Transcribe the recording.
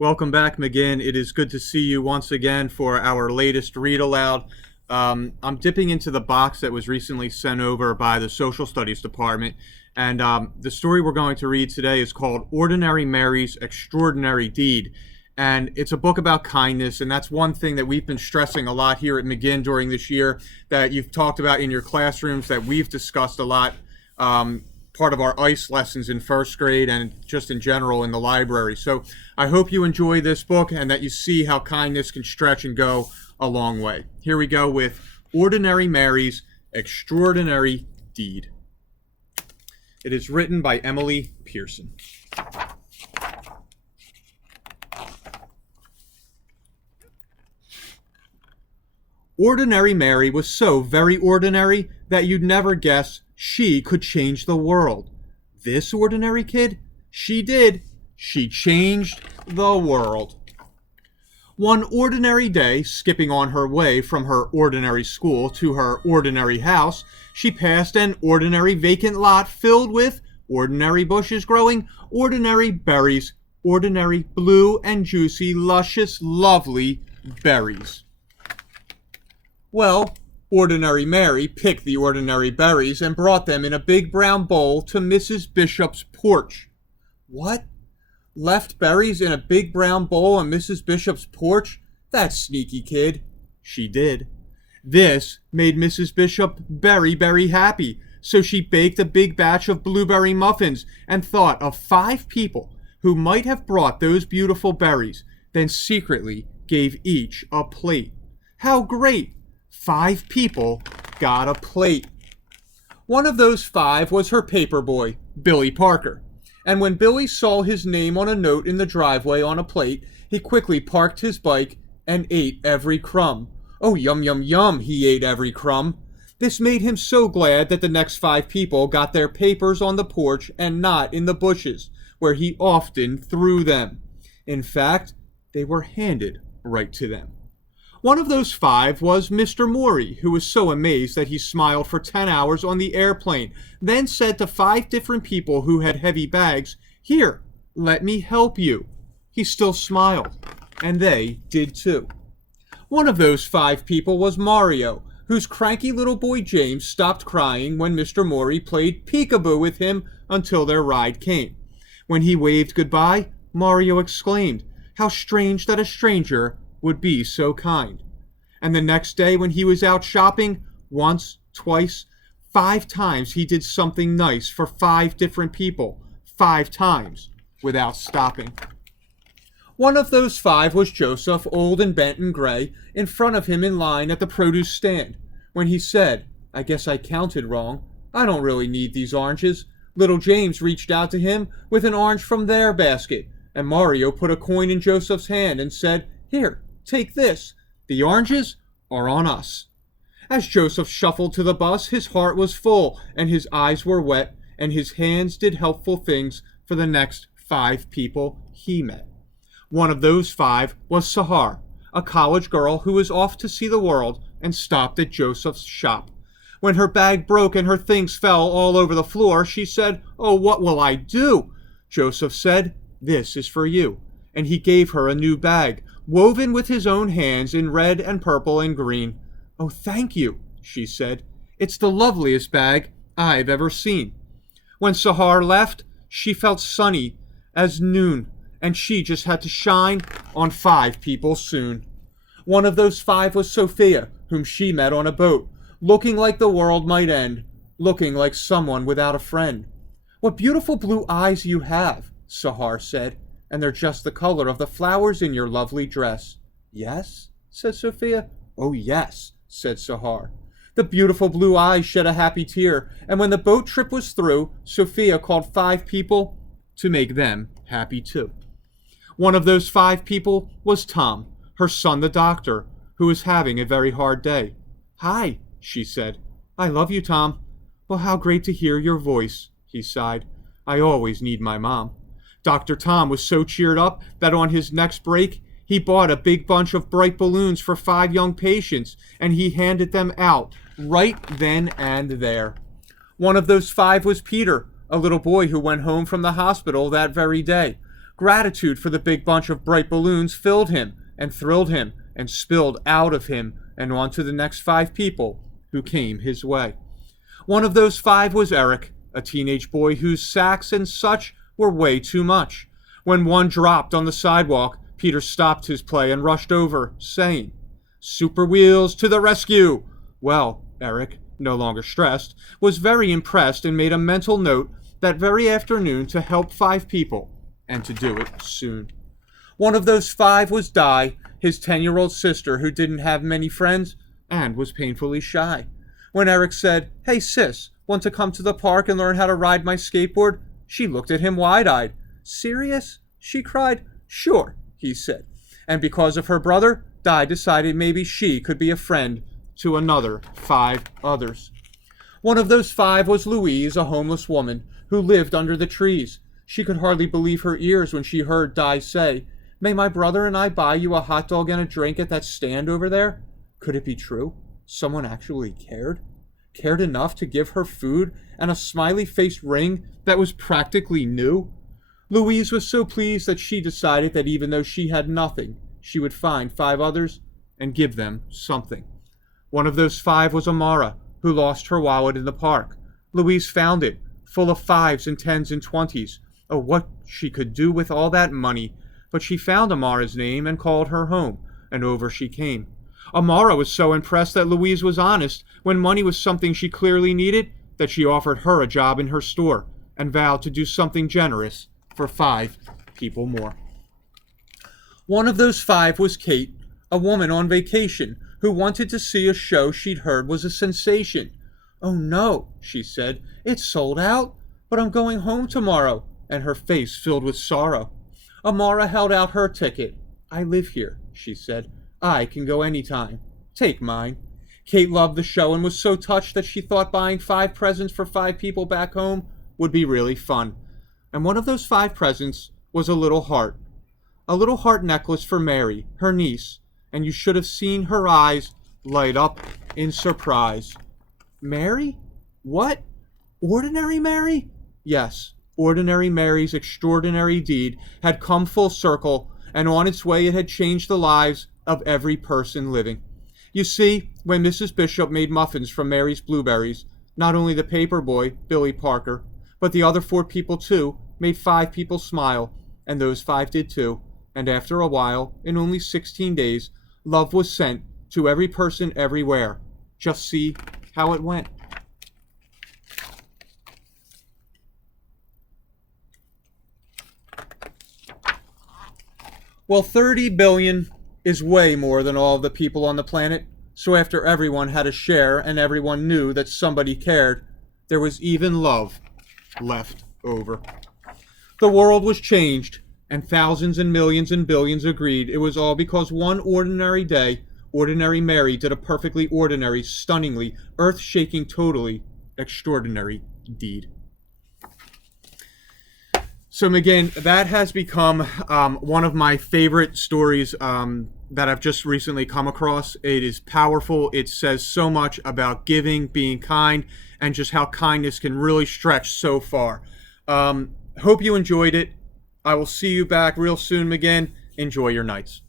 Welcome back, McGinn. It is good to see you once again for our latest read aloud. I'm dipping into the box that was recently sent over by the Social Studies Department, and the story we're going to read today is called Ordinary Mary's Extraordinary Deed. And it's a book about kindness, and that's one thing that we've been stressing a lot here at McGinn during this year, that you've talked about in your classrooms, that we've discussed a lot. Part of our ICE lessons in first grade and just in general in the library. So I hope you enjoy this book and that you see how kindness can stretch and go a long way. Here we go with Ordinary Mary's Extraordinary Deed. It is written by Emily Pearson. Ordinary Mary was so very ordinary that you'd never guess she could change the world. This ordinary kid? She did. She changed the world. One ordinary day, skipping on her way from her ordinary school to her ordinary house, she passed an ordinary vacant lot filled with ordinary bushes growing ordinary berries, ordinary blue and juicy, luscious, lovely berries. Well, Ordinary Mary picked the ordinary berries and brought them in a big brown bowl to Mrs. Bishop's porch. What? Left berries in a big brown bowl on Mrs. Bishop's porch? That sneaky kid. She did. This made Mrs. Bishop very, very happy, so she baked a big batch of blueberry muffins and thought of 5 people who might have brought those beautiful berries, then secretly gave each a plate. How great! 5 people got a plate. One of those 5 was her paper boy, Billy Parker. And when Billy saw his name on a note in the driveway on a plate, he quickly parked his bike and ate every crumb. Oh, yum, yum, yum, he ate every crumb. This made him so glad that the next 5 people got their papers on the porch and not in the bushes, where he often threw them. In fact, they were handed right to them. One of those 5 was Mr. Morey, who was so amazed that he smiled for 10 hours on the airplane, then said to 5 different people who had heavy bags, "Here, let me help you." He still smiled, and they did too. One of those 5 people was Mario, whose cranky little boy James stopped crying when Mr. Morey played peekaboo with him until their ride came. When he waved goodbye, Mario exclaimed, "How strange that a stranger would be so kind." And the next day when he was out shopping, once, twice, 5 times he did something nice for 5 different people, 5 times, without stopping. One of those 5 was Joseph, old and bent and gray, in front of him in line at the produce stand. When he said, "I guess I counted wrong. I don't really need these oranges," little James reached out to him with an orange from their basket, and Mario put a coin in Joseph's hand and said, "Here, take this. The oranges are on us." As Joseph shuffled to the bus, his heart was full, and his eyes were wet, and his hands did helpful things for the next 5 people he met. One of those 5 was Sahar, a college girl who was off to see the world and stopped at Joseph's shop. When her bag broke and her things fell all over the floor, she said, "Oh, what will I do?" Joseph said, "This is for you." And he gave her a new bag, woven with his own hands in red and purple and green. "Oh, thank you," she said. "It's the loveliest bag I've ever seen." When Sahar left, she felt sunny as noon, and she just had to shine on 5 people soon. One of those 5 was Sophia, whom she met on a boat, looking like the world might end, looking like someone without a friend. "What beautiful blue eyes you have," Sahar said, "and they're just the color of the flowers in your lovely dress." "Yes?" said Sophia. "Oh, yes," said Sahar. The beautiful blue eyes shed a happy tear, and when the boat trip was through, Sophia called 5 people to make them happy too. One of those 5 people was Tom, her son the doctor, who was having a very hard day. "Hi," she said. "I love you, Tom." "Well, how great to hear your voice," he sighed. "I always need my mom." Dr. Tom was so cheered up that on his next break, he bought a big bunch of bright balloons for 5 young patients, and he handed them out right then and there. One of those 5 was Peter, a little boy who went home from the hospital that very day. Gratitude for the big bunch of bright balloons filled him and thrilled him and spilled out of him and on to the next 5 people who came his way. One of those 5 was Eric, a teenage boy whose sacks and such were way too much. When one dropped on the sidewalk, Peter stopped his play and rushed over, saying, "Super Wheels to the rescue!" Well, Eric, no longer stressed, was very impressed and made a mental note that very afternoon to help 5 people, and to do it soon. One of those 5 was Di, his 10-year-old sister who didn't have many friends and was painfully shy. When Eric said, "Hey sis, want to come to the park and learn how to ride my skateboard?" she looked at him wide-eyed. "Serious?" she cried. "Sure," he said. And because of her brother, Di decided maybe she could be a friend to another 5 others. One of those 5 was Louise, a homeless woman who lived under the trees. She could hardly believe her ears when she heard Di say, "May my brother and I buy you a hot dog and a drink at that stand over there?" Could it be true? Someone actually cared? Cared enough to give her food and a smiley-faced ring that was practically new? Louise was so pleased that she decided that even though she had nothing, she would find 5 others and give them something. One of those 5 was Amara, who lost her wallet in the park. Louise found it, full of 5s and 10s and 20s. Oh, what she could do with all that money! But she found Amara's name and called her home, and over she came. Amara was so impressed that Louise was honest when money was something she clearly needed that she offered her a job in her store and vowed to do something generous for 5 people more. One of those 5 was Kate, a woman on vacation who wanted to see a show she'd heard was a sensation. "Oh no," she said, "it's sold out, but I'm going home tomorrow," and her face filled with sorrow. Amara held out her ticket. "I live here," she said. "I can go anytime. Take mine." Kate loved the show and was so touched that she thought buying 5 presents for 5 people back home would be really fun. And one of those 5 presents was a little heart necklace for Mary, her niece, and you should have seen her eyes light up in surprise. Mary? What? Ordinary Mary? Yes, Ordinary Mary's extraordinary deed had come full circle, and on its way it had changed the lives of every person living. You see, when Mrs. Bishop made muffins from Mary's blueberries, not only the paper boy, Billy Parker, but the other 4 people too, made 5 people smile, and those 5 did too. And after a while, in only 16 days, love was sent to every person everywhere. Just see how it went. Well, 30 billion is way more than all of the people on the planet. So after everyone had a share and everyone knew that somebody cared, there was even love left over. The world was changed, and thousands and millions and billions agreed it was all because one ordinary day, Ordinary Mary did a perfectly ordinary, stunningly, earth-shaking, totally extraordinary deed. So again, that has become one of my favorite stories that I've just recently come across. It is powerful. It says so much about giving, being kind, and just how kindness can really stretch so far. Hope you enjoyed it. I will see you back real soon again. Enjoy your nights.